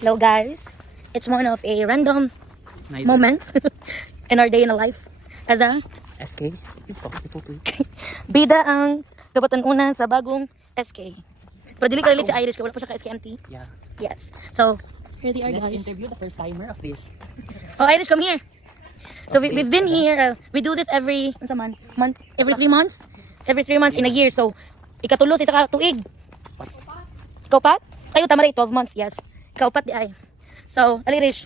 Hello guys, it's one of a random Nice. moments in our day in a life as a SK. bida ang kabatan-una sa bagong SK. Pero dili ka relate si Irish, wala pa siya ka SKMT. Yeah. Yes. So, here they are Let's guys. interview the first timer of this. Oh, Irish, come here. So we've been here, we do this every every 3 months. Every 3 months in a year. So, ikatulo sa isa ka tuig. Ikaw pat? Kayo tama rin, 12 months, yes. Ikaw pat di ay. So, Irish,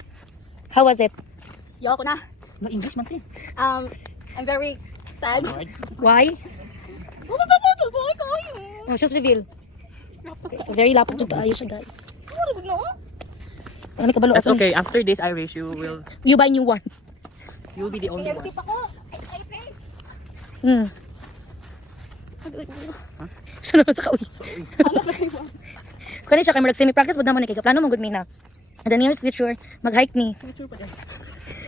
how was it? Yo ko na. No English man rin. I'm very sad. Why? Ano sa mga buhay ko? Oh, just reveal. Okay, so very lapot yung kaayo siya, guys. No? Ano kabalo? That's okay. After this Irish, You buy new one. you'll be the only one. Tip ako. Ay, Hmm. Sunod sa kauwi. Kani siya kay mag semi-practice bud naman ni kay plano mong good me na. In the nearest future, mag-hike me.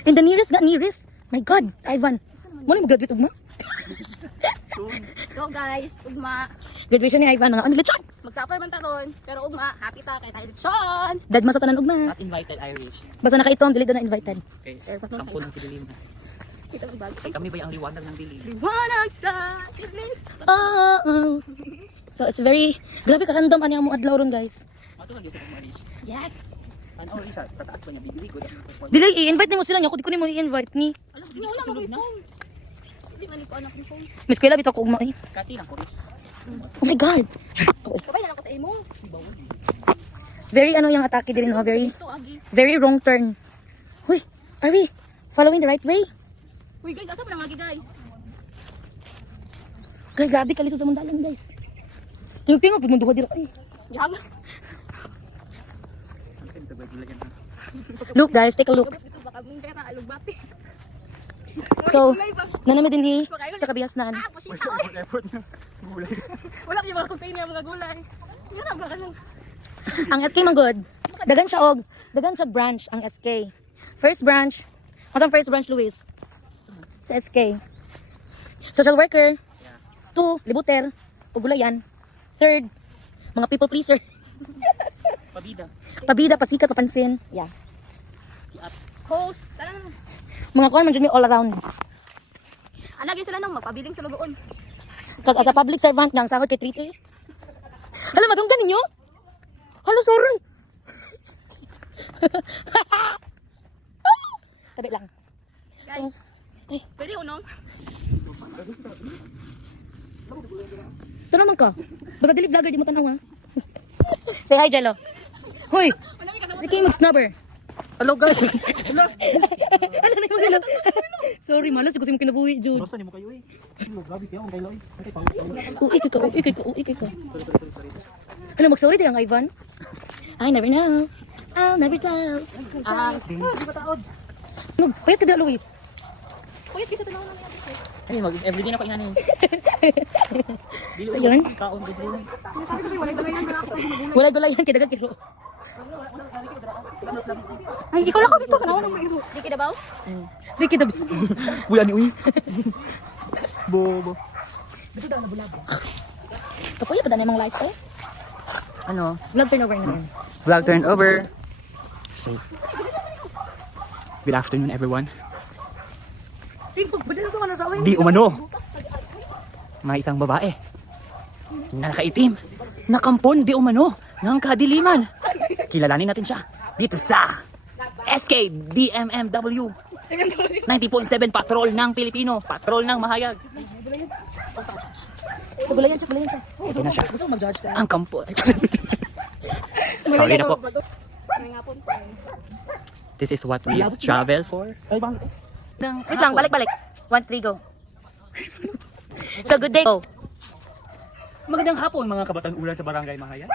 In the nearest, my God, Ivan. Mo na mag-graduate ugma? So guys, ugma. Graduation ni Ivan, ang lechon. Magsapay man taron. Pero ugma, happy ta kay tayo Sean. Dad sa tanan ugma. Not invited Irish. Basta naka-itom, dili na invited. Okay. Sir, pa Kampo ng kidilim. Kita mo bag. Okay, kami ba ang liwanag ng dilim? Liwanag sa dilim. Oh. So it's very, grabe ka random ani ang mga adlaw ron guys. Mato lagi sa Irish. Yes. Ano Irish? Tataas pa niya bigli ko. Dili i-invite nimo sila nya ko di ko nimo i-invite ni. Alam Hindi wala mo phone. Hindi man ko anak ni phone. Miss Kuya bitaw ko ugma eh. Kati lang ko. Oh my God. Kabay na lang ko sa imo. Very ano yung atake din no, very Ito agi. very wrong turn. Huy, are we following the right way? Uy guys, asa mo na agi guys? Kaya grabe kaliso sa mundalan guys. Tingting-tingog yung mundo dira. Ay. Yang. Look guys, take a look. Ito baka mong pera alugbati. So, nanami din hi sa kabihasnan. Ah, pusita. Wala kayo mga campaign ng mga gulay. Yan ang baka lang. Ang SK magod. Dagan siya branch ang SK. First branch. Masang first branch Luis? Sa SK. Social worker. 2, libuter. Ugulayan. 3rd, mga people pleaser. Pabida. Pabida, pasikat, papansin. Yeah. Host. Tara na. Mga kuwan man dyan all around. Anagay sila nang magpabiling sa lugoon. Kasi as a public servant nga, ang sahod kay 3K. Hala, madunggan ninyo? Hala, sorry. Tabi lang. Guys, Ay, pwede unong? ito naman ka. Basta dili vlogger, di mo tanaw ha. Say hi, Jello. Hoy, di kayo mag-snubber. Hello guys. Ano na yung hello? Sorry, malas ko kasi mo kinabuhi, Jude. Basta ni mo kayo eh. Grabe kayo ang kailan. Uy, ka. Ano, mag-sorry tayo ang Ivan? I never know. I'll never tell. Di ba taod? Snog, payat ka dila, Luis. Puyat kayo sa tanaw na Ay, everyday na ko ingani. So, yun? Kaon gud rin. Wala gulay yan, kidagat kilo. Ay, ikaw lang ko dito. Tanaw na yung Di kita ba? Di kita. Uy, ani uy. Bobo. Kapoy pa na yung mga lights eh. Ano? Vlog turnover na rin. Vlog turnover. So, good afternoon everyone. Di umano. May isang babae na nakaitim, nakampon di umano ng kadiliman. Kilalanin natin siya dito sa SK DMMW 90.7 Patrol ng Pilipino, Patrol ng Mahayag. Gulayan siya. Ito na siya. Ang kampon. Sorry na po. This is what we travel for. Wait lang, balik. 1, 3, go. So, good day. Oh. Magandang hapon mga kabataan ulan sa Barangay Mahayag.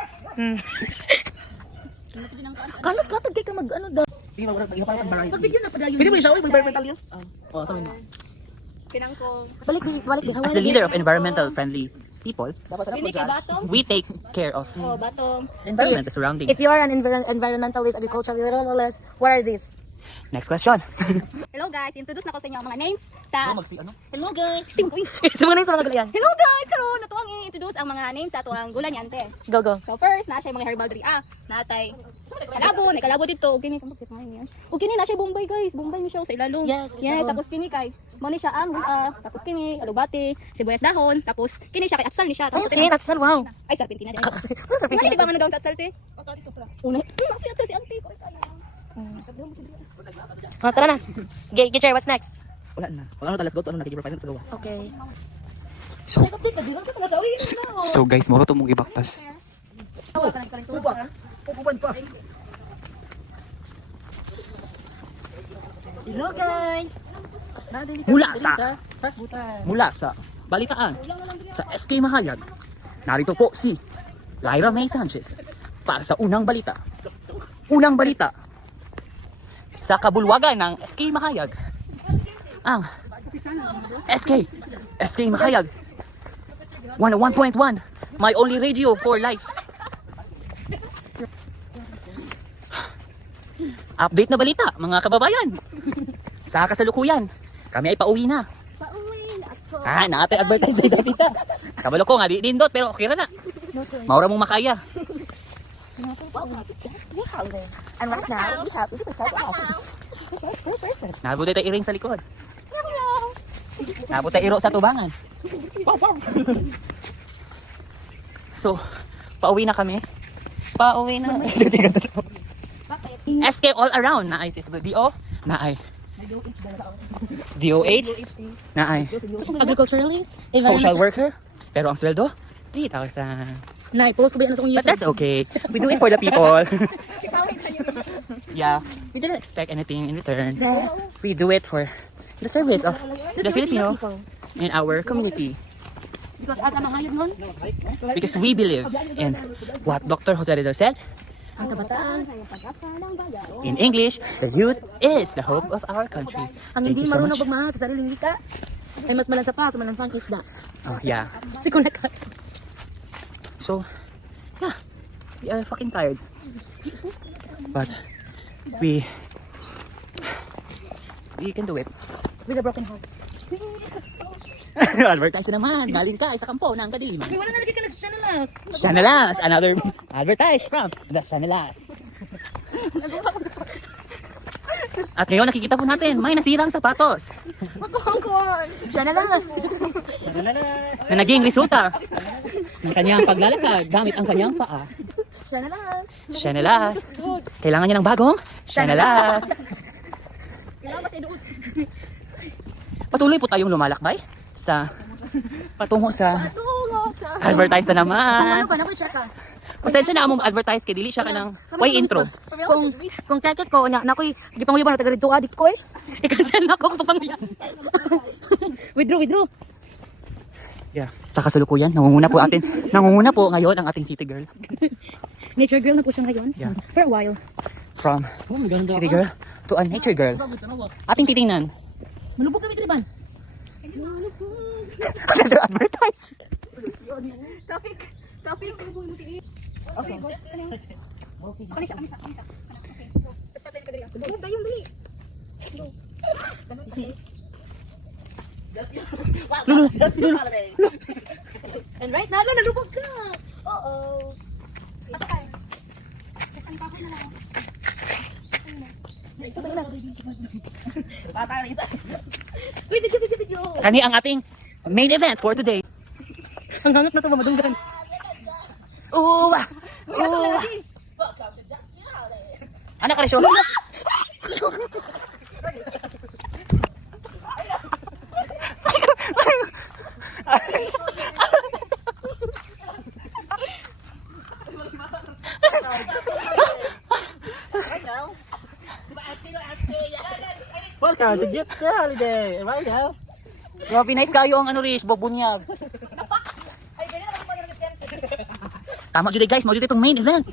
Kalat-kalat kay ka mag-ano daw. Pag-video na pa daw yun. Pwede mo siya ulit, environmental yes? Oh, sabi mo. Pinangkong. Balik. As the leader of environmental friendly people, Hindi ka batong? we take care of Oh, batong. environment, the surroundings. If you are an environmentalist, agriculturalist, what are these? Next question. Hello guys, introduce na ko sa inyo ang mga names sa... ano? Hello guys! Steam ko Sa mga names sa mga gulayan. Hello guys! Karon na to ang i-introduce ang mga names sa ato ang gulay niya ante. Go, go. So first, na siya mga herbal diri. Natay kalabo, may kalabo dito. Ug kini kung bakit man yan. Ug kini na siya Bombay guys. Bombay ni siya sa ilalong. Yes, Yes, tapos kini kay mo ni siya ang tapos kini alubati, sibuyas dahon, tapos kini siya kay atsal ni siya. Ay, Tapos sige, that's all. Wow. ay sarpentina din. Ano sa Wala pink? di ba nga daw sa atsal te? Una. Ay, atsal si auntie. Oh, tara na. Get what's next? Wala na. Wala na, let's go to ano, nakikipag sa gawas. Okay. So guys, moro to mong ibaktas. Hello guys. Mula sa balitaan sa SK Mahayag. Narito po si Lyra May Sanchez para sa unang balita. Unang balita sa kabulwagan ng SK Mahayag. Ang SK Mahayag 101.1, my only radio for life. Update na balita mga kababayan. Sa kasalukuyan, kami ay pauwi na. Pauwi na ako. Naate advertise sa data. Kabalo ko nga di dindot pero okay ra na. Maura mong makaya. And right now, we have Nabuti tayo iring sa likod. Nabuti iro sa tubangan. So, pauwi na kami. Pauwi na. SK all around na ay DO, na ay DOH, na ay agriculturalist, social worker. Pero ang sweldo, 3,000. Na-post ko ba yan sa kong But YouTube? that's okay. We do it for the people. Yeah, we didn't expect anything in return. We do it for the service of the Filipino in our community. Because ata mahayag nun, Because we believe in what Dr. Jose Rizal said. ang kabataan, In English, the youth is the hope of our country. ang Thank hindi you so marunong much. magmahal sa sariling wika, ay mas malansa pa sa malansang isda. Oh, yeah. Siguro na ka. So, yeah, we are fucking tired. But we can do it. With a broken heart. Advertise na naman. Galing ka sa kampo ng Kadiliman. Ay, wala nalagay ka na sa channel. Chanelas, another advertise from the Chanelas. At ngayon nakikita po natin, may nasirang sapatos Channel. na naging resulta ng kanyang paglalakad gamit ang kanyang paa. Channel. Chanelas. Kailangan niya ng bagong Chanelas. Patuloy po tayong lumalakbay sa patungo sa advertise na Kung naman. ano ba, naku-check ka. Pasensya na among advertise kay dili siya kanang way intro. Kung ticket ko, nakoy, di pang uyaban na taga dito adik ko eh. I-cancel na ako pang uyaban. Withdraw. Yeah. Sa kasalukuyan, nangunguna po ngayon ang ating city girl. Nature girl na po siya ngayon. Yeah. For a while. From city girl to a nature girl. Ating titingnan. Malubog kami triban. Another advertise. Topic. Okay. Kanisa. Okay. Basta tayo kadiri. Basta tayo dali. And right now, nalubog ka. Oo. Patay. Kasi pa na lang. Video. Kani ang ating main event for today. Ang hangat na ito, mamadunggan. Uwa! Uwa! Anak ka rin siya. Welcome to Get Holiday! Right now. Grabe, nice kayo ang ano rin, bubunyag. Tama dito guys, mau dito itong main event.